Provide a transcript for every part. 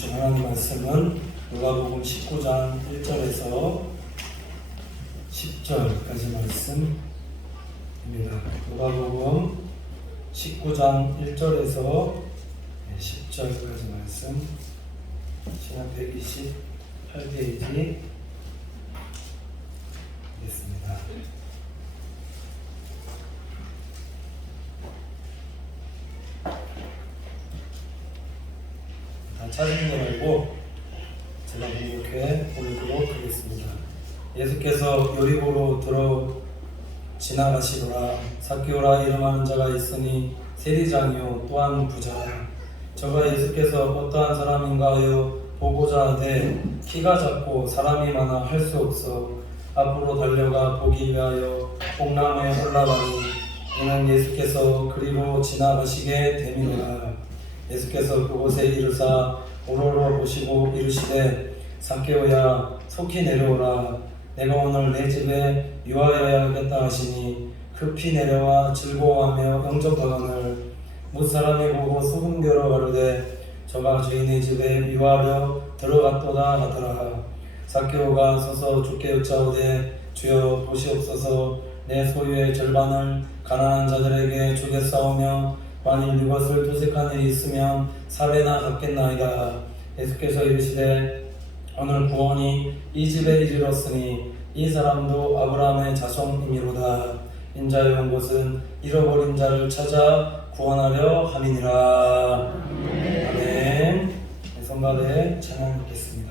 주신 하나님 말씀은 누가복음 19장 1절에서 10절까지 말씀입니다. 누가복음 19장 1절에서 10절까지 말씀, 신약 128페이지 있습니다. 다 찾은 거 말고 제가 이렇게 보도록 하겠습니다. 예수께서 여리고로 들어 지나가시더라. 삭개오라 이름하는 자가 있으니 세리장이요 또한 부자라. 저가 예수께서 어떠한 사람인가 하여 보고자 하되 키가 작고 사람이 많아 할 수 없어 앞으로 달려가 보기 위하여 뽕나무에 올라가니 이는 예수께서 그리로 지나가시게 됨이니라. 예수께서 그곳에 이르사 오로로 보시고 이르시되 삭개오야 속히 내려오라. 내가 오늘 내 집에 유하여야 하겠다 하시니 급히 내려와 즐거워하며 영접하거늘 무사람이 보고 수군교로 가르되 저가 주인의 집에 유하려 들어갔도다 하더라. 삭개오가 서서 주께 여짜오되 주여 보시옵소서 내 소유의 절반을 가난한 자들에게 주겠사오며 만일 이것을 도색한 일이 있으면 4배나 갚겠나이다. 예수께서 이르시되 오늘 구원이 이 집에 이르렀으니 이 사람도 아브라함의 자손이미로다. 인자의 온 것은 잃어버린 자를 찾아 구원하려 함이니라. 아멘. 성가대 찬양 듣겠습니다.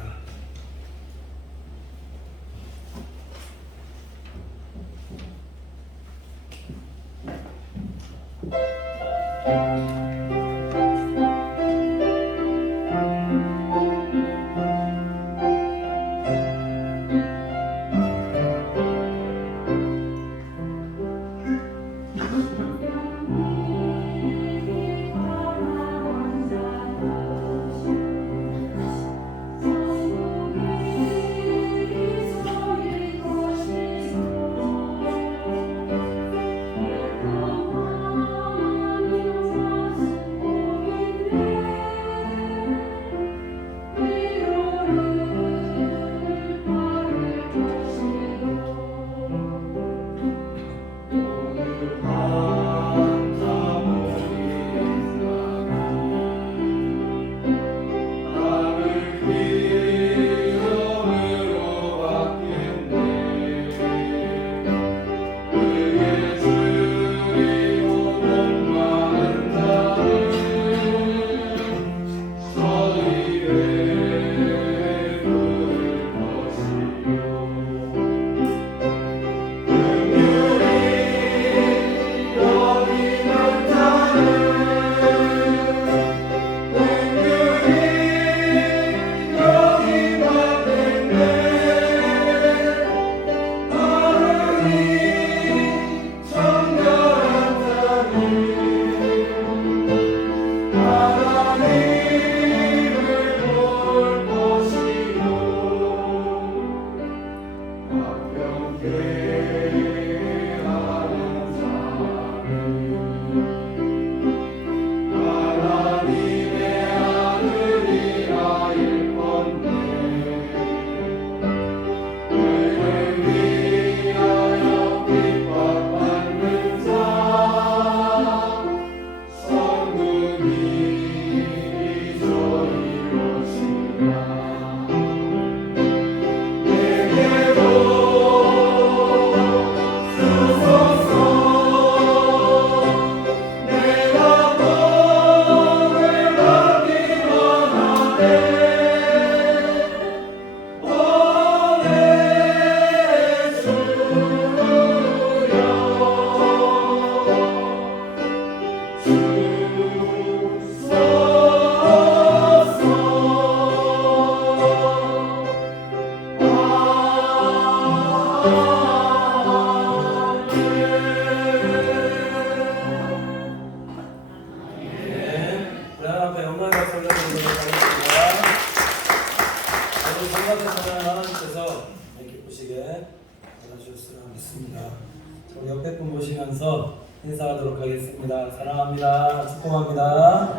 인사하도록 하겠습니다. 사랑합니다. 축복합니다.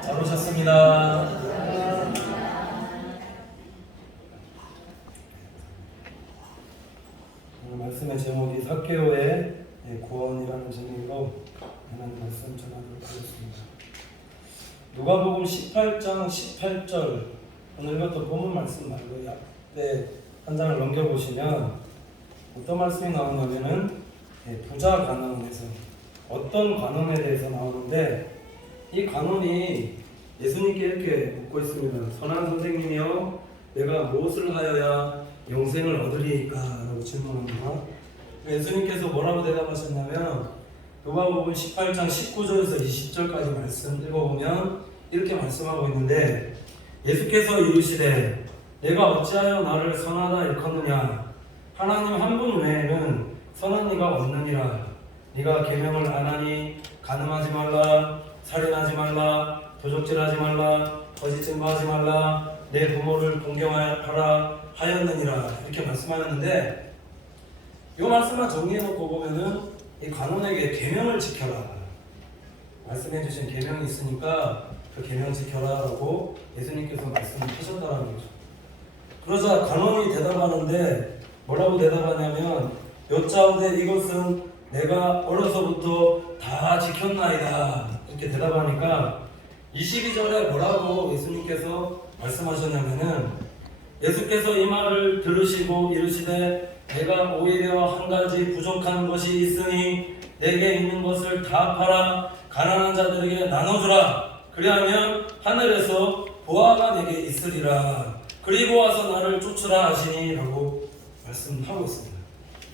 잘 오셨습니다. 먹겠습니다. 오늘 말씀의 제목이 삭개오의 구원이라는 제목으로 하나님 말씀 전하도록 하겠습니다. 누가복음 18장 18절 오늘 이것도 본문 말씀 말고 앞에 한 장을 넘겨보시면 어떤 말씀이 나오냐면은 부자 간원에서 어떤 간원에 대해서 나오는데 이 간원이 예수님께 이렇게 묻고 있습니다. 선한 선생님이여 내가 무엇을 하여야 영생을 얻으리이까? 라고 질문합니다. 예수님께서 뭐라고 대답하셨냐면 누가복음 18장 19절에서 20절까지 말씀 읽어보면 이렇게 말씀하고 있는데 예수께서 이르시되 내가 어찌하여 나를 선하다 일컫느냐 하나님 한 분 외에는 선한 이가 없느니라. 네가 계명을 안 하니 간음하지 말라, 살인하지 말라, 도적질하지 말라, 거짓 증거하지 말라, 내 부모를 공경하라 하였느니라. 이렇게 말씀하였는데 이 말씀만 정리해놓고 보면은 이 관원에게 계명을 지켜라 말씀해주신 계명이 있으니까 그 계명 지켜라라고 예수님께서 말씀하셨다는 거죠. 그러자 관원이 대답하는데 뭐라고 대답하냐면 여짜오되 이것은 내가 어려서부터 다 지켰나이다 이렇게 대답하니까 22절에 뭐라고 예수님께서 말씀하셨냐면은 예수께서 이 말을 들으시고 이르시되 내가 오히려 한 가지 부족한 것이 있으니 내게 있는 것을 다 팔아 가난한 자들에게 나눠주라. 그리하면 하늘에서 보화가 내게 있으리라. 그리고 와서 나를 쫓으라 하시니 라고 말씀하고 있습니다.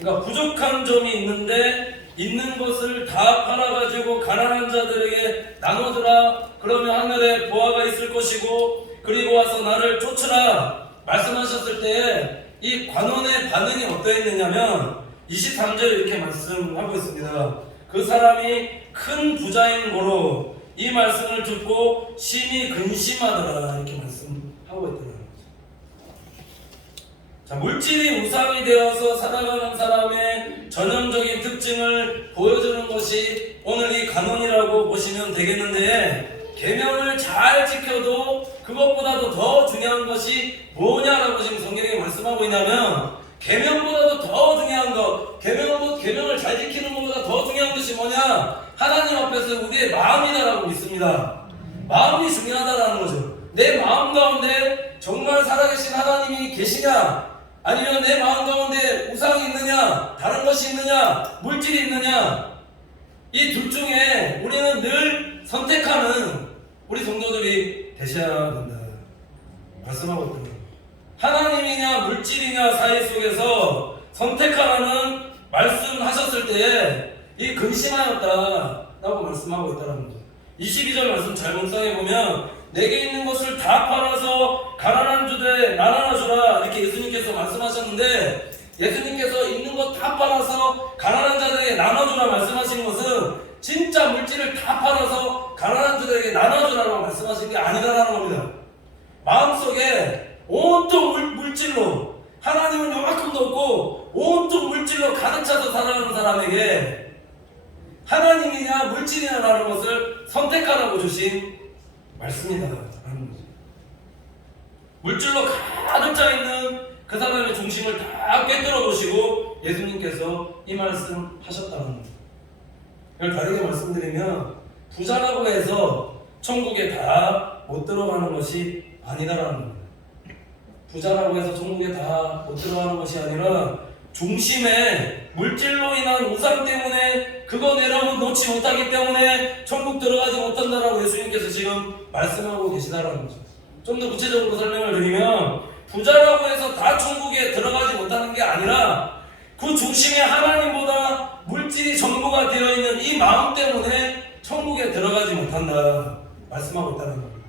그러니까 부족한 점이 있는데 있는 것을 다 팔아가지고 가난한 자들에게 나눠주라. 그러면 하늘에 보화가 있을 것이고 그리고 와서 나를 쫓으라 말씀하셨을 때 이 관원의 반응이 어떠했느냐면 23절에 이렇게 말씀하고 있습니다. 그 사람이 큰 부자인 고로 이 말씀을 듣고 심히 근심하더라 이렇게 말씀하고 있더라고요. 자, 물질이 우상이 되어서 살아가는 사람의 전형적인 특징을 보여주는 것이 오늘 이 간원이라고 보시면 되겠는데 계명을 잘 지켜도 그것보다도 더 중요한 것이 뭐냐라고 지금 성경이 말씀하고 있냐면 계명보다도 더 중요한 것 계명을 잘 지키는 것보다 더 중요한 것이 뭐냐 하나님 앞에서 우리의 마음이다라고 믿습니다. 마음이 중요하다라는 거죠. 내 마음 가운데 정말 살아계신 하나님이 계시냐 아니면 내 마음 가운데 우상이 있느냐 다른 것이 있느냐 물질이 있느냐 이 둘 중에 우리는 늘 선택하는 우리 성도들이 되셔야 된다 말씀하고 있거든요. 하나님이냐 물질이냐 사이 속에서 선택하라는 말씀하셨을 때에 이 근심하였다라고 말씀하고 있다는 거죠. 22절 말씀 잘 묵상해보면 내게 있는 것을 다 팔아서 가난한 자들에게 나눠주라 이렇게 예수님께서 말씀하셨는데 예수님께서 있는 것 다 팔아서 가난한 자들에게 나눠주라 말씀하신 것은 진짜 물질을 다 팔아서 가난한 자들에게 나눠주라고 말씀하신 게 아니다라는 겁니다. 마음속에 온통 물질로 하나님은 요만큼도 없고 온통 물질로 가득 차서 살아가는 사람에게 하나님이냐 물질이냐라는 것을 선택하라고 주신 말씀이다라는 거죠. 물질로 가득 차 있는 그 사람의 중심을 다 꿰뚫어 보시고 예수님께서 이 말씀 하셨다는 거죠. 이걸 다르게 말씀드리면 부자라고 해서 천국에 다 못 들어가는 것이 아니다라는 겁니다. 부자라고 해서 천국에 다 못 들어가는 것이 아니라 중심에 물질로 인한 우상 때문에 그거 내려놓지 못하기 때문에 천국 들어가지 못한다라고 예수님께서 지금 말씀하고 계시다라는 거죠. 좀 더 구체적으로 설명을 드리면 부자라고 해서 다 천국에 들어가지 못하는 게 아니라 그 중심에 하나님보다 물질이 전부가 되어 있는 이 마음 때문에 천국에 들어가지 못한다 말씀하고 있다는 겁니다.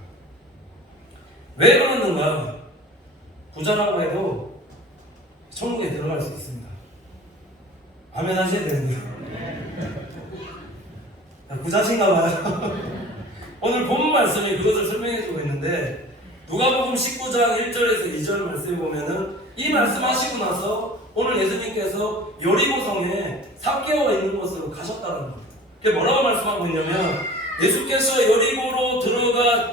왜 그러는가? 부자라고 해도 천국에 들어갈 수 있습니다. 아멘 하셔야 되는데요. 부자신가 봐요. 오늘 본 말씀이 그것을 설명해주고 있는데 누가복음 19장 1절에서 2절 말씀을 보면은 이 말씀하시고 나서 오늘 예수님께서 여리고성에 삭개오가 있는 곳으로 가셨다는 겁니다. 그게 뭐라고 말씀하고 있냐면 예수께서 여리고로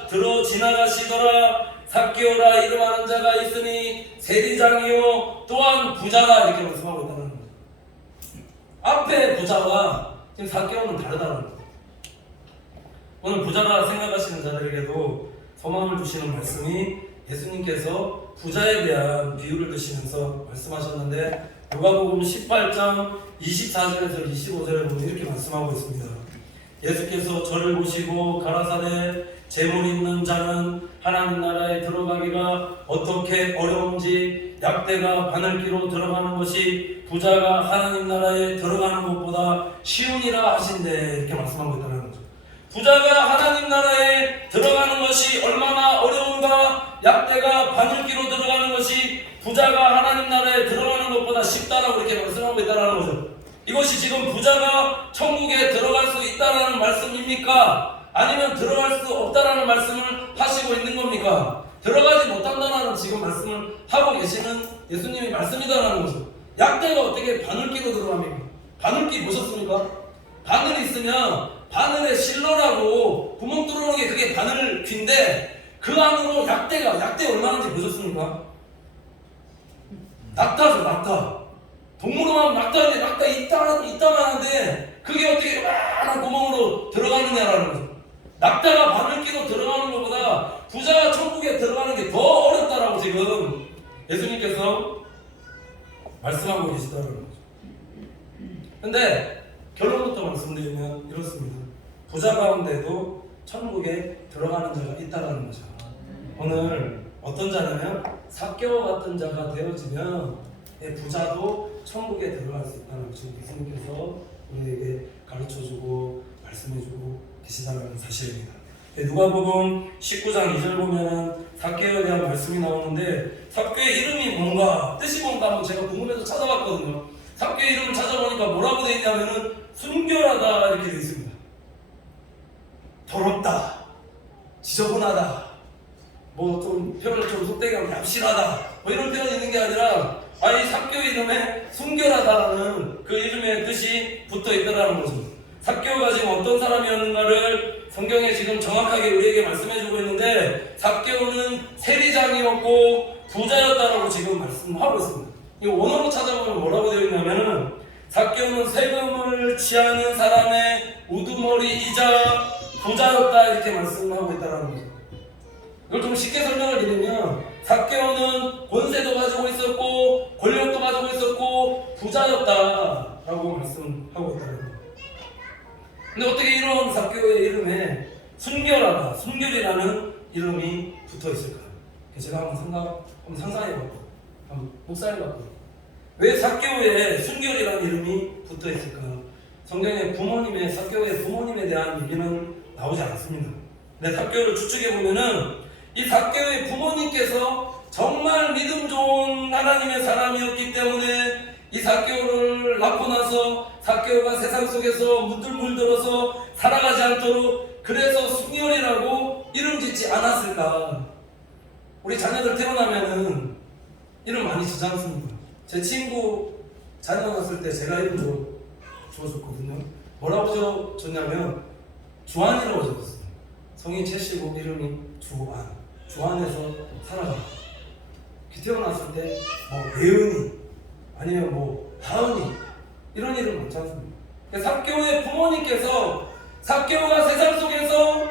들어 지나가시더라. 삭개오라 이름하는 자가 있으니 세리장이요 또한 부자라, 이렇게 말씀하고 있다는 거예요. 앞에 부자와 지금 삭개오는 다르다는 거예요. 오늘 부자라 생각하시는 자들에게도 소망을 주시는 말씀이, 예수님께서 부자에 대한 비유를 드시면서 말씀하셨는데, 누가복음 18장 24절에서 25절에 보면 이렇게 말씀하고 있습니다. 예수께서 저를 보시고 가라사대 재물 있는 자는 하나님 나라에 들어가기가 어떻게 어려운지, 약대가 바늘기로 들어가는 것이 부자가 하나님 나라에 들어가는 것보다 쉬우니라 하신대, 이렇게 말씀하고 있다는 거죠. 부자가 하나님 나라에 들어가는 것이 얼마나 어려운가, 약대가 바늘기로 들어가는 것이 부자가 하나님 나라에 들어가는 것보다 쉽다라고 이렇게 말씀하고 있다는 거죠. 이것이 지금 부자가 천국에 들어갈 수 있다라는 말씀입니까? 아니면 들어갈 수 없다라는 말씀을 하시고 있는 겁니까? 들어가지 못한다라는 지금 말씀을 하고 계시는 예수님의 말씀이다라는 거죠. 약대가 어떻게 바늘기로 들어갑니까? 바늘기 보셨습니까? 바늘이 있으면 바늘에 실러라고 구멍 뚫어놓은 게 그게 바늘귀인데, 그 안으로 약대 얼마나인지 보셨습니까? 낙타죠, 낙타. 동물원 하면 낙타인데, 낙타 이따만한데 그게 어떻게 요만한 구멍으로 들어가느냐라는 거죠. 낙타가 바늘기로 들어가는 것보다 부자가 천국에 들어가는 게 더 어렵다라고 지금 예수님께서 말씀하고 계시다는 거죠. 근데 결론부터 말씀드리면 이렇습니다. 부자 가운데도 천국에 들어가는 자가 있다는 거죠. 오늘 어떤 자냐면 삭개오 같은 자가 되어지면 부자도 천국에 들어갈 수 있다는 것을 예수님께서 우리에게 가르쳐주고 말씀해주고 계시다는 사실입니다. 누가복음 19장 2절 보면 삭개오에 대한 말씀이 나오는데, 삭개오의 이름이 뭔가, 뜻이 뭔가 한번 제가 궁금해서 찾아봤거든요. 삭개오의 이름을 찾아보니까 뭐라고 되어 있냐면은 순결하다, 이렇게 되어 있습니다. 더럽다, 지저분하다, 뭐 좀 표현을 좀 속되게 하면 얍실하다, 뭐 이런 표현이 있는 게 아니라, 이 삭개오 이름에 순결하다라는 그 이름의 뜻이 붙어 있다라는 거죠. 삭개오가 지금 어떤 사람이었는가를 성경에 지금 정확하게 우리에게 말씀해주고 있는데, 삭개오는 세리장이었고 부자였다라고 지금 말씀하고 있습니다. 이 원어로 찾아보면 뭐라고 되어 있냐면은, 삭개오는 세금을 취하는 사람의 우두머리이자 부자였다, 이렇게 말씀하고 있다는 거죠. 이걸 좀 쉽게 설명을 드리면, 삭개오는 권세도 가지고 있었고 권력도 가지고 있었고 부자였다라고 말씀하고 있다는 거예요. 근데 어떻게 이런 삭개오의 이름에 순결하다, 순결이라는 이름이 붙어 있을까? 제가 한번 상상해봤고, 한번 묵상해봤고, 왜 삭개오에 순결이라는 이름이 붙어 있을까? 성경에 삭개오의 부모님에 대한 얘기는 나오지 않습니다. 근데 삭개오를 추측해 보면은, 이 삭개오의 부모님께서 정말 믿음 좋은 하나님의 사람이었기 때문에 이 삭개오를 낳고 나서 삭개오가 세상 속에서 물들어서 살아가지 않도록 그래서 순결이라고 이름 짓지 않았을까? 우리 자녀들 태어나면은 이름 많이 지지 않습니까? 제 친구 자녀 낳았을 때 제가 이름 주어줬거든요. 뭐라고 줬냐면 주한이라고 적었어요. 성인 최씨고 이름이 주한에서 살아가. 태어났을 때 예은이 아니면 하은이 이런 이름 많지 않습니까? 삭개오의 부모님께서 삭개오가 세상 속에서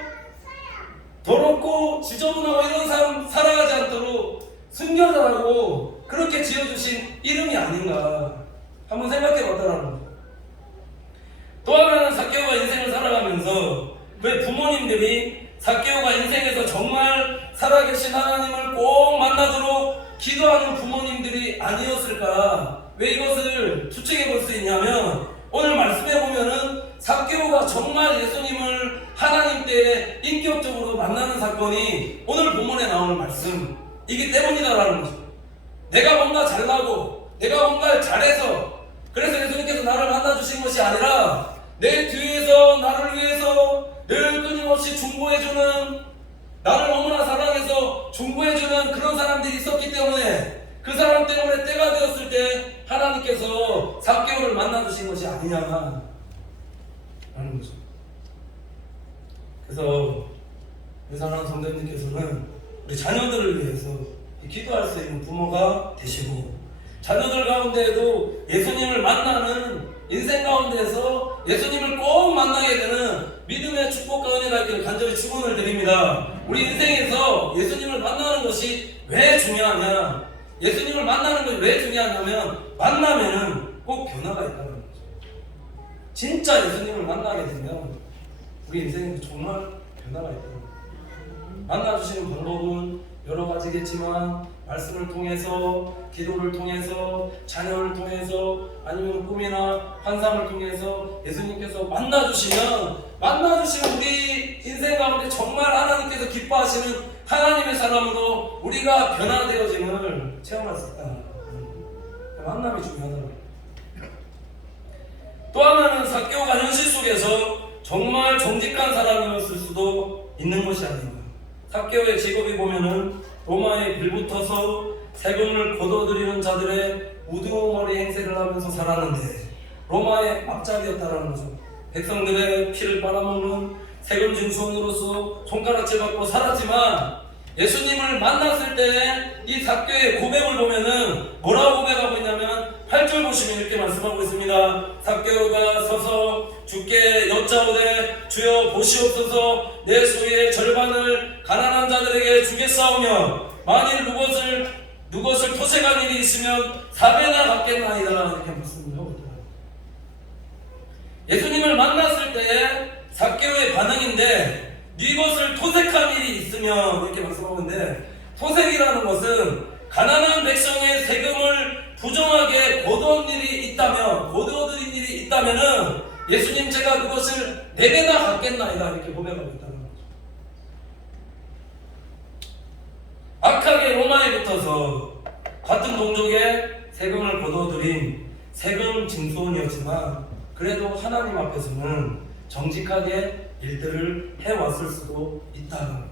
더럽고 지저분하고 이런 삶 살아가지 않도록 순결하라고 그렇게 지어주신 이름이 아닌가 한번 생각해 봤다라는 거죠. 또 하나는 삭개오가 인생을 살아가면서 왜 부모님들이 삭개오가 인생에서 정말 살아계신 하나님을 꼭 만나도록 기도하는 부모님들이 아니었을까? 왜 이것을 추측해 볼 수 있냐면, 오늘 말씀해 보면은 삭개오가 정말 예수님을 하나님 때 인격적으로 만나는 사건이 오늘 본문에 나오는 말씀이기 때문이다라는 거죠. 내가 뭔가 잘나고 내가 뭔가 잘해서 그래서 예수님께서 나를 만나주신 것이 아니라 내 뒤에서 나를 위해서 늘 끊임없이 중보해주는, 나를 너무나 사랑해서 중보해주는 그런 사람들이 있었기 때문에 그 사람 때문에 때가 되었을 때 하나님께서 삭개오를 만나주신 것이 아니냐라는 거죠. 그래서 우리 사랑하는 성도님께서는 우리 자녀들을 위해서 기도할 수 있는 부모가 되시고, 자녀들 가운데에도 예수님을 만나는 인생 가운데에서 예수님을 꼭 만나게 되는 믿음의 축복과 은혜가 있기를 간절히 축원을 드립니다. 우리 인생에서 예수님을 만나는 것이 왜 중요하냐? 예수님을 만나는 것이 왜 중요하냐면, 만나면은 꼭 변화가 있다는 거죠. 진짜 예수님을 만나게 되면 우리 인생에 정말 변화가 있다는 거죠. 만나주시는 방법은 여러 가지겠지만, 말씀을 통해서, 기도를 통해서, 자녀를 통해서, 아니면 꿈이나 환상을 통해서 예수님께서 만나주시면 우리 인생 가운데 정말 하나님께서 기뻐하시는 하나님의 사람으로 우리가 변화되어짐을 체험할 수 있다. 만남이 중요하다고. 또 하나는 삭개오가 현실 속에서 정말 정직한 사람이었을 수도 있는 것이 아닌가. 삭개오의 직업이 보면은 로마에 빌붙어서 세금을 거둬들이는 자들의 우두머리 행세를 하면서 살았는데, 로마의 앞잡이였다라는 거죠. 백성들의 피를 빨아먹는 세금 징수원으로서 손가락질 받고 살았지만, 예수님을 만났을 때 이 삭개오의 고백을 보면은 뭐라고 고백하고 있냐면, 8절 보시면 이렇게 말씀하고 있습니다. 삭개오가 서서 주께 여짜오되, 주여 보시옵소서, 내 소유의 절반을 가난한 자들에게 주겠사오며, 만일 누것을 토색한 일이 있으면 4배나 갚겠나이다. 이렇게 말씀을 하고 있더라고요. 예수님을 만났을 때 삭개오의 반응인데, 네 것을 토색한 일이 있으면, 이렇게 말씀하고 있는데, 토색이라는 것은 가난한 백성의 세금을 부정하게 거두어들인 일이 있다면은, 예수님 제가 그것을 4배나 갚겠나이다. 이렇게 고백하고 있다는 거죠. 악하게 로마에 붙어서 같은 동족의 세금을 거둬들인 세금 징수원이었지만, 그래도 하나님 앞에서는 정직하게 일들을 해왔을 수도 있다는 거예요.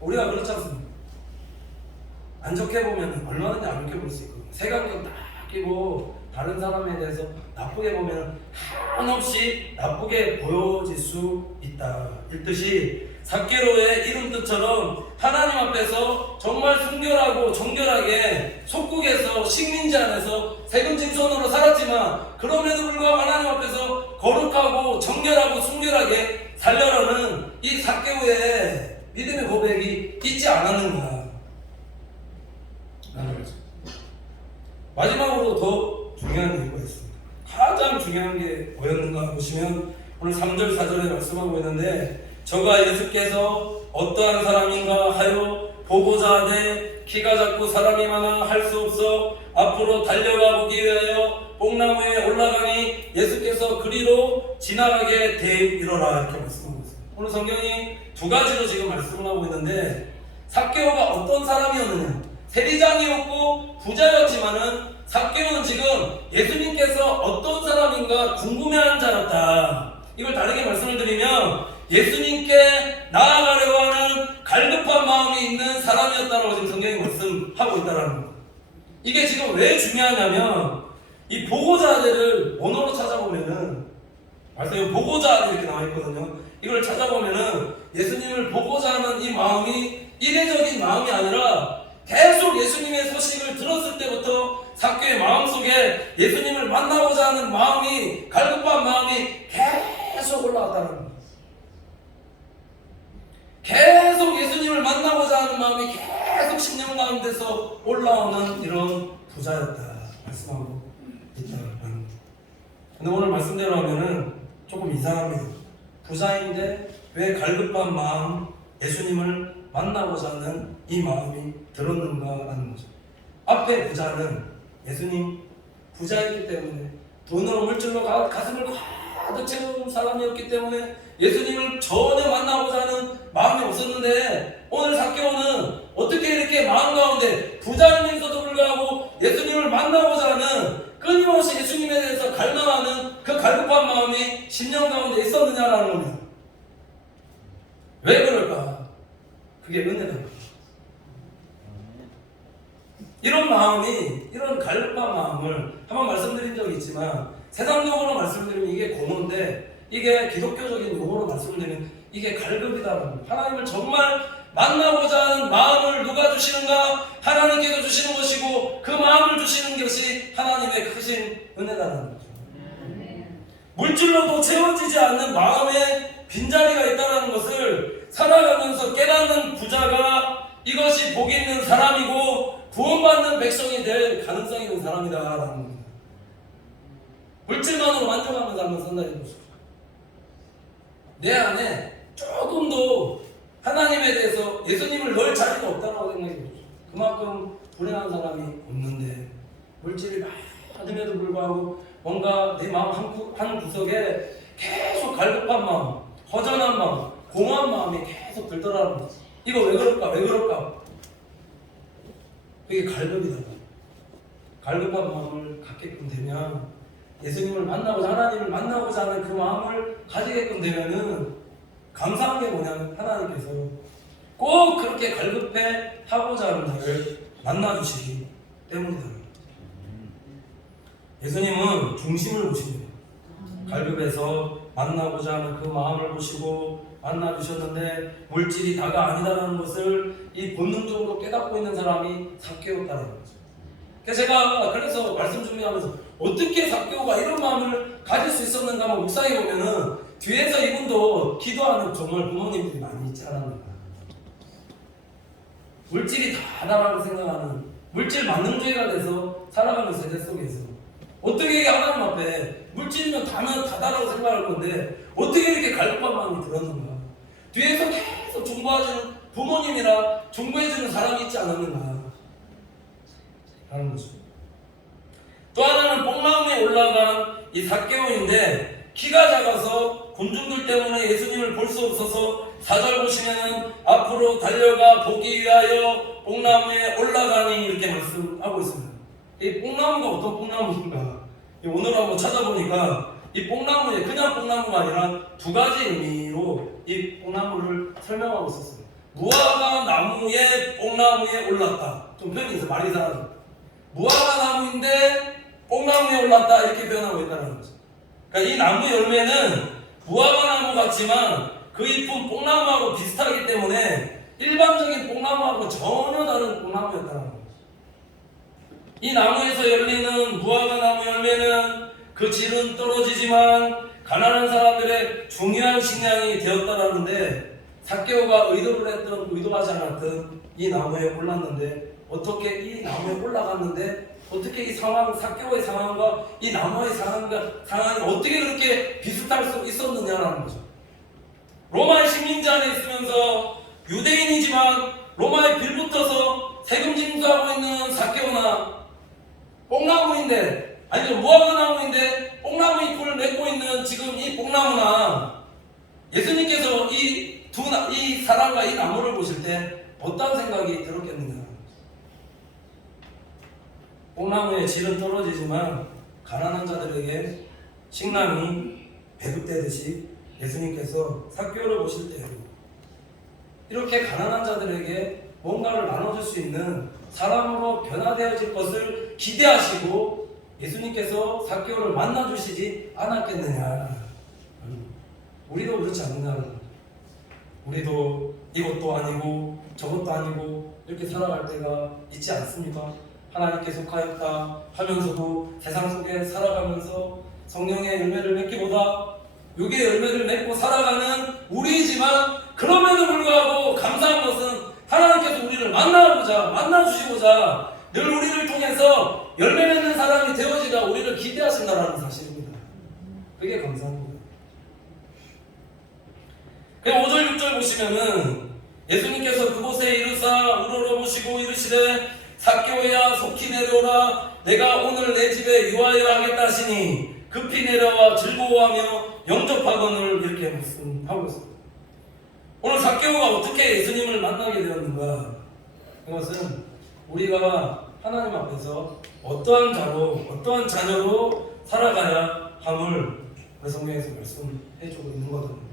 우리가 그렇지 않습니까? 안 좋게 보면 얼마든지 안 좋게 볼 수 있거든요. 색안경 딱 끼고 다른 사람에 대해서 나쁘게 보면 한없이 나쁘게 보여질 수 있다. 이 뜻이 삭개오의 이름 뜻처럼 하나님 앞에서 정말 순결하고 정결하게 속국에서 식민지 안에서 세금 징수원으로 살았지만, 그럼에도 불구하고 하나님 앞에서 거룩하고 정결하고 순결하게 살려라는 이 삭개오의 믿음의 고백이 있지 않았는가. 마지막으로 더 중요한 이유가 있습니다. 가장 중요한 게 뭐였는가 보시면, 오늘 3절 4절에 말씀하고 있는데, 저가 예수께서 어떠한 사람인가 하여 보고자 하되 키가 작고 사람이 많아 할 수 없어 앞으로 달려가 보기 위하여 뽕나무에 올라가니 예수께서 그리로 지나가게 되이러라. 이렇게 말씀하고 있습니다. 오늘 성경이 두 가지로 지금 말씀을 하고 있는데, 삭개오가 어떤 사람이었느냐, 세리장이었고 부자였지만은 삭개오는 지금 예수님께서 어떤 사람인가 궁금해하는 자였다. 이걸 다르게 말씀을 드리면, 예수님께 나아가려고 하는 갈급한 마음이 있는 사람이었다라고 지금 성경이 말씀하고 있다라는 겁니다. 이게 지금 왜 중요하냐면, 이 보고자들을 언어로 찾아보면은, 말씀에 보고자 이렇게 나와 있거든요. 이걸 찾아보면은 예수님을 보고자 하는 이 마음이 이례적인 마음이 아니라, 계속 예수님의 소식을 들었을 때부터 삭개오의 마음속에 예수님을 만나고자 하는 마음이, 갈급한 마음이 계속 올라왔다는 겁니다. 계속 예수님을 만나고자 하는 마음이 계속 심령 가운데서 올라오는 이런 부자였다 말씀하고 있다는 겁니다. 근데 오늘 말씀대로 하면은 조금 이상합니다. 부자인데 왜 갈급한 마음, 예수님을 만나고자 하는 이 마음이 들었는가라는 거죠. 앞에 부자는 예수님 부자였기 때문에, 돈으로 물질로 가슴을 가득 채운 사람이었기 때문에 예수님을 전혀 만나고자 하는 마음이 없었는데, 오늘 삭개오는 어떻게 이렇게 마음 가운데 부자이면서도 불구하고 예수님을 만나고자 하는, 끊임없이 예수님에 대해서 갈망하는 그 갈급한 마음이 심령 가운데 있었느냐라는 겁니다. 왜 그럴까? 그게 은혜다. 이런 마음이, 이런 갈급한 마음을 한번 말씀드린 적이 있지만, 세상적으로 말씀드리면 이게 공허인데, 이게 기독교적인 용어로 말씀드리면 이게 갈급이다. 하나님을 정말 만나고자 하는 마음을 누가 주시는가? 하나님께서 주시는 것이고 그 마음을 주시는 것이 하나님의 크신 은혜다라는 거죠. 물질로도 채워지지 않는 마음에 빈자리가 있다는 것을 살아가면서 깨닫는 부자가 이것이 복 있는 사람이고 구원받는 백성이 될 가능성이 있는 사람이다라는 겁니다. 물질만으로 만족하면서 한번 산다는 것이죠. 내 안에 조금도 하나님에 대해서 예수님을 넣을 자리가 없다라고 생각해 보죠. 그만큼 불행한 사람이 없는데 물질이 많음에도 불구하고 뭔가 내 마음 한 구석에 계속 갈급한 마음, 허전한 마음, 공허한 마음이 계속 들더라는 거지. 이거 왜 그럴까? 왜 그럴까? 그게 갈급이다. 갈급한 마음을 갖게끔 되면 예수님을 만나고자 하나님을 만나고자 하는 그 마음을 가지게끔 되면은 감사한 게 뭐냐면 하나님께서 꼭 그렇게 갈급해 하고자 하는 나를 만나주시기 때문이다. 예수님은 중심을 보십니다. 갈급해서 만나고자 하는 그 마음을 보시고 만나주셨는데 물질이 다가 아니다라는 것을 이 본능적으로 깨닫고 있는 사람이 삭개오다라는 거죠. 제가 그래서 말씀 준비하면서 어떻게 삭개오가 이런 마음을 가질 수 있었는가 한번 묵상해 보면은 뒤에서 이분도 기도하는 정말 부모님들이 많이 있지 않았는가. 물질이 다다라고 생각하는 물질 만능주의가 돼서 살아가는 세대 속에서 어떻게 하나님 앞에 물질이면 다다라고 생각할 건데 어떻게 이렇게 갈급한 마음이 들었는가. 뒤에서 계속 중보해주는 부모님이라 중보해주는 사람이 있지 않았는가 하는 거죠. 또 하나는 뽕나무에 올라간 이 삭개오인데 키가 작아서 군중들 때문에 예수님을 볼 수 없어서 4절 보시면은 앞으로 달려가 보기 위하여 뽕나무에 올라가니 이렇게 말씀하고 있습니다. 이 뽕나무가 어떤 뽕나무인가? 오늘 한번 찾아보니까 이 뽕나무에 그냥 뽕나무가 아니라 두 가지 의미로 이 뽕나무를 설명하고 있었어요. 무화과 나무에 뽕나무에 올랐다. 좀 표현이 있어 말이 이상하죠. 무화과 나무인데 뽕나무에 올랐다 이렇게 표현하고 있다는 거죠. 그러니까 이 나무 열매는 무화과 나무 같지만 그 잎은 뽕나무하고 비슷하기 때문에 일반적인 뽕나무하고 전혀 다른 뽕나무였다는 거죠. 이 나무에서 열리는 무화과 나무 열매는 그 질은 떨어지지만 가난한 사람들의 중요한 식량이 되었다라는데 삭개오가 의도하지 않았던 이 나무에 올랐는데 어떻게 이 나무에 올라갔는데 어떻게 이 상황, 삭개오의 상황과 이 나무의 상황이 어떻게 그렇게 비슷할 수 있었느냐라는 거죠. 로마의 식민지 안에 있으면서 유대인이지만 로마에 빌붙어서 세금 징수하고 있는 삭개오나 뽕나무인데 아니죠 무화과 나무인데 뽕나무 잎을 맺고 있는 지금 이 뽕나무나 예수님께서 이 사람과 이 나무를 보실 때 어떤 생각이 들었겠느냐. 뽕나무의 질은 떨어지지만 가난한 자들에게 식량이 배급되듯이 예수님께서 삭개오를 보실 때 이렇게 가난한 자들에게 뭔가를 나눠줄 수 있는 사람으로 변화되어질 것을 기대하시고 예수님께서 삭개오를 만나주시지 않았겠느냐. 우리도 그렇지 않느냐. 우리도 이것도 아니고 저것도 아니고 이렇게 살아갈 때가 있지 않습니까? 하나님께 속하였다 하면서도 세상 속에 살아가면서 성령의 열매를 맺기보다 육의 열매를 맺고 살아가는 우리이지만 그럼에도 불구하고 감사한 것은 하나님께서 우리를 만나주시고자 늘 우리를 통해서 열매 맺는 사람이 되어지라 우리를 기대하신다라는 사실입니다. 그게 감사합니다. 5절 6절 보시면은 예수님께서 그곳에 이르사 우러러보시고 이르시되 삭개오야 속히 내려오라 내가 오늘 내 집에 유하여 하겠다 하시니 급히 내려와 즐거워하며 영접하거늘 이렇게 말씀하고 있습니다. 오늘 삭개오가 어떻게 예수님을 만나게 되었는가? 그것은 우리가 하나님 앞에서 어떠한 자로 어떠한 자녀로 살아가야 함을 우리 성경에서 말씀해주고 있는 거거든요.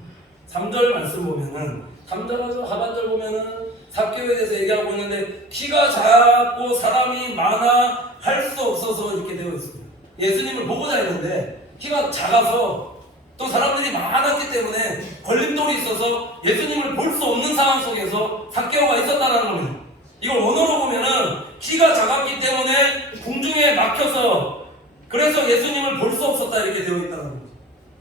3절 말씀 보면은 3절 하반절 보면은 삭개오에 대해서 얘기하고 있는데 키가 작고 사람이 많아 할 수 없어서 이렇게 되어 있습니다. 예수님을 보고자 했는데 키가 작아서 또 또 사람들이 많았기 때문에 걸림돌이 있어서 예수님을 볼 수 없는 상황 속에서 삭개오가 있었다는 겁니다. 이걸 원어로 보면은 키가 작았기 때문에 궁중에 막혀서 그래서 예수님을 볼 수 없었다 이렇게 되어 있다는 겁니다.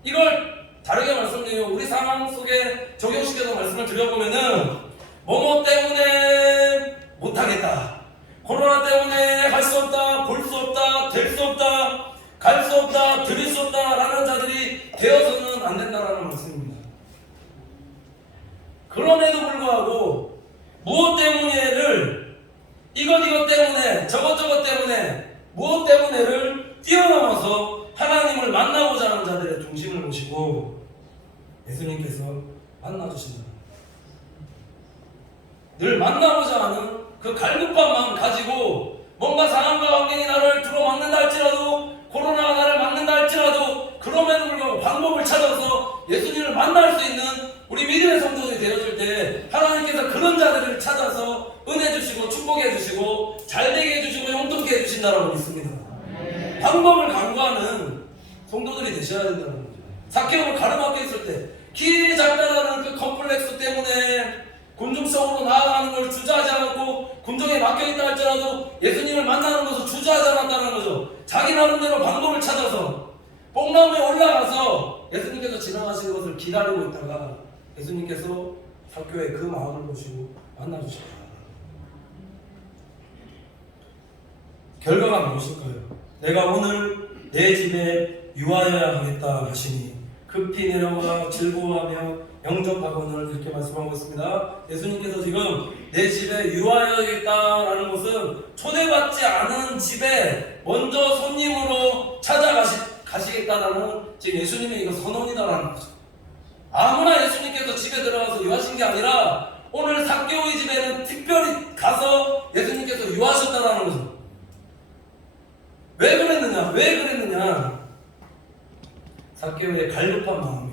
이걸 다르게 말씀드리면 우리 상황 속에 적용시켜서 말씀을 드려보면은 뭐뭐 때문에 못하겠다, 코로나 때문에 할 수 없다, 볼 수 없다, 될 수 없다, 갈 수 없다, 드릴 수 없다 라는 자들이 되어서는 안 된다라는 말씀입니다. 그럼에도 불구하고 무엇 때문에를 이것 때문에 저것 때문에 무엇 때문에를 뛰어넘어서 하나님을 만나고자 하는 자들의 중심을 모시고 예수님께서 만나주신다. 늘 만나고자 하는 그 갈급한 마음 가지고 뭔가 상황과 환경이 나를 들어막는다 할지라도 코로나가 나를 막는다 할지라도 그럼에도 불구하고 방법을 찾아서 예수님을 만날 수 있는 우리 믿음의 성도들이 되어질 때 하나님께서 그런 자들을 찾아서 은혜 주시고 축복해 주시고 잘되게 해주시고 용통케 해주신다라고 믿습니다. 방법을 강구하는 성도들이 되셔야 된다는 거죠. 삭개오를 가로막혀 있을 때 키 작다라는 그 컴플렉스 때문에 군중 속으로 나아가는 걸 주저하지 않았고 군중에 막혀있다 할지라도 예수님을 만나는 것을 주저하지 않았다는 거죠. 자기 나름대로 방법을 찾아서 뽕나무에 올라가서 예수님께서 지나가시는 것을 기다리고 있다가 예수님께서 삭개오의 그 마음을 보시고 만나주셨다. 결과가 무엇일까요? 내가 오늘 내 집에 유하여야 하겠다 하시니 급히 내려와 즐거워하며 영접하거늘 이렇게 말씀하고 있습니다. 예수님께서 지금 내 집에 유하여야겠다라는 것은 초대받지 않은 집에 먼저 손님으로 찾아가시겠다라는 지금 예수님의 이거 선언이다라는 거죠. 아무나 예수님께서 집에 들어가서 유하신 게 아니라 오늘 삭개오의 집에는 특별히 가서 예수님께서 유하셨다라는 거죠. 왜 그랬느냐? 삭개오의 갈급한 마음이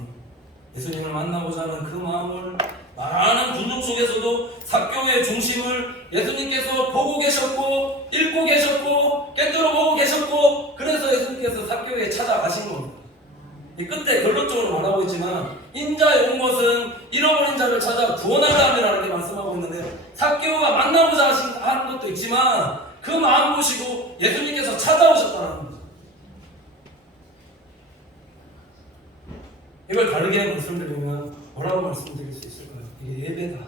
예수님을 만나고자 하는 그 마음을 많은 군중 속에서도 삭개오의 중심을 예수님께서 보고 계셨고 읽고 계셨고 깨뜨려 보고 계셨고 그래서 예수님께서 삭개오에 찾아가신 겁니다. 이 끝에 결론적으로 말하고 있지만 인자에 온 것은 잃어버린 자를 찾아 구원하려 함이라는 게 말씀하고 있는데 삭개오가 만나고자 하는 것도 있지만 그 마음 보시고 예수님께서 찾아오셨다는 거죠. 이걸 다르게 말씀드리면 뭐라고 말씀드릴 수 있을까요? 이게 예배다.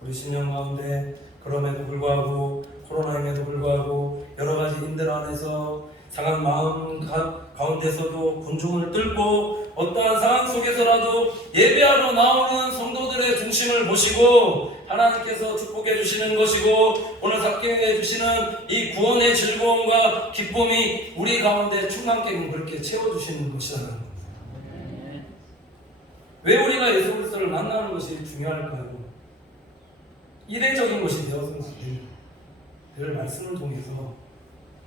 우리 신령 가운데 그럼에도 불구하고 코로나임에도 불구하고 여러 가지 힘들 안에서 상한 마음 가운데서도 군중을 뚫고 어떠한 상황 속에서라도 예배하러 나오는 성도들의 중심을 보시고 하나님께서 축복해 주시는 것이고 오늘 삭개오에 주시는 이 구원의 즐거움과 기쁨이 우리 가운데 충만케 그렇게 채워주시는 것이라는 겁니다. 왜 우리가 예수 그리스도를 만나는 것이 중요할까요? 이례적인 것이 되어서는 안 됩니다. 늘 말씀을 통해서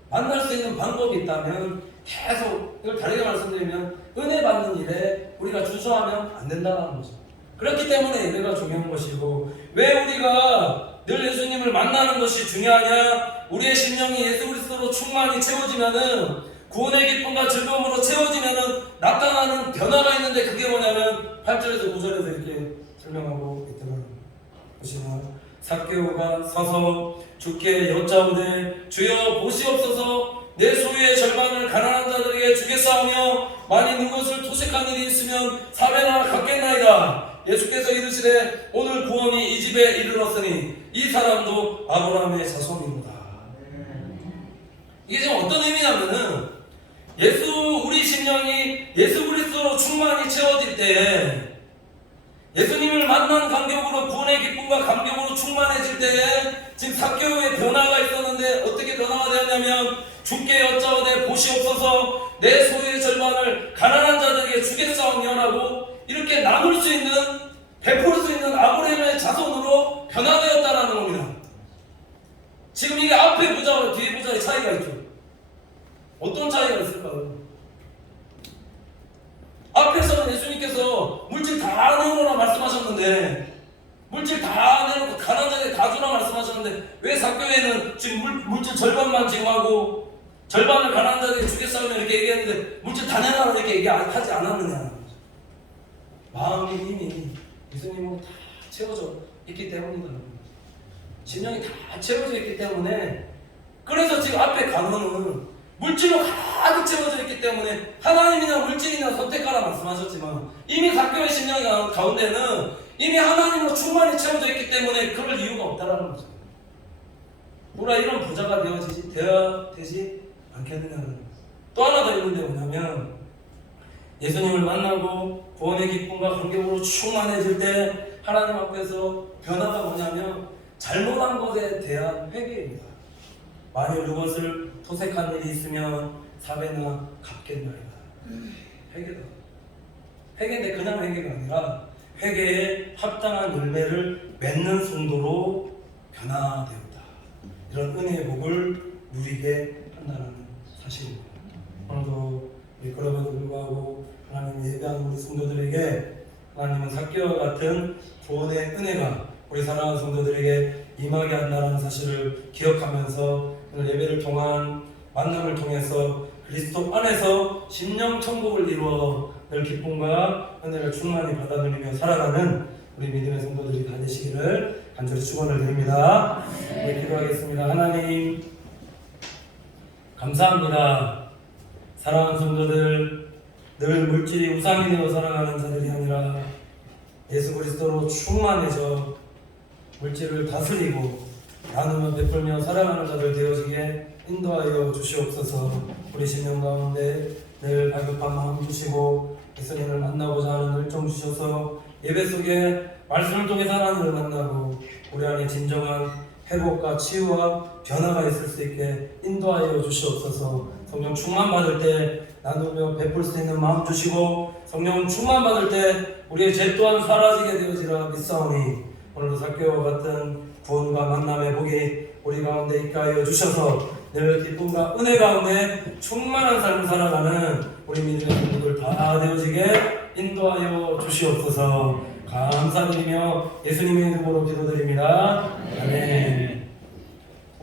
만날 수 있는 방법이 있다면 계속 이걸 다르게 말씀드리면 은혜 받는 일에 우리가 주저하면 안 된다는 거죠. 그렇기 때문에 예배가 중요한 것이고 왜 우리가 늘 예수님을 만나는 것이 중요하냐? 우리의 심령이 예수 그리스도로 충만히 채워지면은 구원의 기쁨과 즐거움으로 채워지면은 나타나는 변화가 있는데 그게 뭐냐면 8절에서 9절에서 이렇게 설명하고 있더라고요. 보시면 삭개오가 서서 주께 여짜오되 주여 보시옵소서 내 소유의 절반을 가난한 자들에게 주겠사오며 만일 이것을 토색한 일이 있으면 사배나 갚겠나이다. 예수께서 이르시되 오늘 구원이 이 집에 이르렀으니 이 사람도 아브라함의 자손이로다. 이게 지금 어떤 의미냐면은 우리 심령이 예수 그리스도로 충만히 채워질 때 예수님을 만난 감격으로 구원의 기쁨과 감격으로 충만해질 때에 지금 삭개오의 변화가 있었는데 어떻게 변화가 되었냐면 주께 여짜오되 보시옵소서 내 소유의 절반을 가난한 자들에게 주겠사오며라고 이렇게 나눌 수 있는 베풀 수 있는 아브라함의 자손으로 변화되었다라는 겁니다. 지금 이게 앞에 부자와 뒤에 부자의 차이가 있죠. 어떤 차이가 있을까요? 앞에서는 예수님께서 물질 다 내놓으라 말씀하셨는데 물질 다 내놓고 가난한 자에게 다 주라 말씀하셨는데 왜 삭개오에는 지금 물질 절반만 지금 하고 절반을 가난한 자들에게 주겠사오며 이렇게 얘기했는데 물질 다 내놔라 이렇게 얘기하지 않았느냐. 마음이 이미 예수님으로 다 채워져 있기 때문이다. 심령이 다 채워져 있기 때문에, 그래서 지금 앞에 간호는 물질로 가득 채워져 있기 때문에 하나님이나 물질이나 선택하라 말씀하셨지만, 이미 삭개오의 심령 가운데는 이미 하나님으로 충만히 채워져 있기 때문에 그럴 이유가 없다라는 거죠. 우리가 이런 부자가 되지 않겠느냐는 거죠. 또 하나 더 있는데 뭐냐면, 예수님을 만나고 구원의 기쁨과 관계로 충만해질 때 하나님 앞에서 변화가 뭐냐면 잘못한 것에 대한 회개입니다. 만일 그것을 토색한 일이 있으면 4배나 갚겠나이다. 회개다. 회개인데 그냥 회개가 아니라 회개에 합당한 열매를 맺는 성도로 변화되었다. 이런 은혜의 복을 누리게 한다는 사실입니다. 오늘도 우리 그럼에도 불구하고 하나님 예배하는 우리 성도들에게 하나님은 삭개와 같은 구원의 은혜가 우리 사랑하는 성도들에게 임하게 한다는 사실을 기억하면서 오늘 예배를 통한 만남을 통해서 그리스도 안에서 심령 천국을 이루어 늘 기쁨과 은혜를 충만히 받아 누리며 살아가는 우리 믿음의 성도들이 다 되시기를 간절히 축원을 드립니다. 네, 기도하겠습니다. 하나님 감사합니다. 사랑하는 성도들, 늘 물질이 우상이 되어 살아가는 자들이 아니라 예수 그리스도로 충만해져 물질을 다스리고 나누며 베풀며 살아가는 자들 되어지게 인도하여 주시옵소서. 우리 심령 가운데 늘 갈급한 마음 주시고 예수님을 만나고자 하는 열정 주셔서 예배 속에 말씀을 통해 하나님을 만나고 우리 안에 진정한 회복과 치유와 변화가 있을 수 있게 인도하여 주시옵소서. 성령 충만 받을 때 나누며 베풀 수 있는 마음 주시고, 성령 충만 받을 때 우리의 죄 또한 사라지게 되어지라 믿사오니, 오늘도 삭개와 같은 구원과 만남의 복이 우리 가운데 있게 하여 주셔서 늘 기쁨과 은혜 가운데 충만한 삶을 살아가는 우리 믿음의 성도들 다 되어지게 인도하여 주시옵소서. 감사드리며 예수님의 이름으로 기도드립니다. 아멘.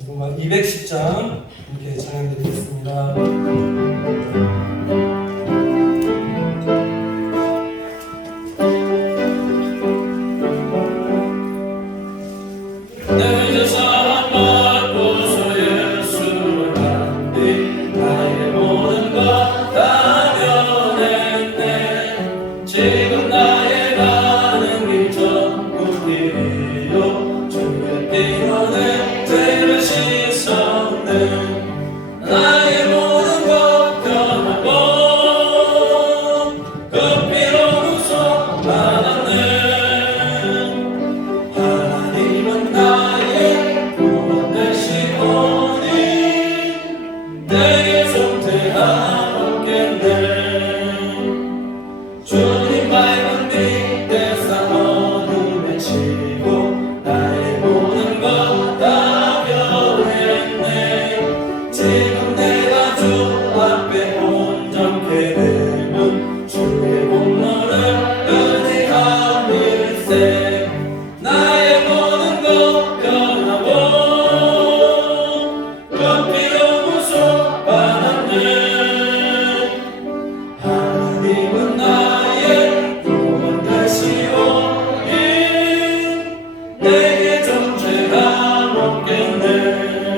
210장 함께 찬양드리겠습니다.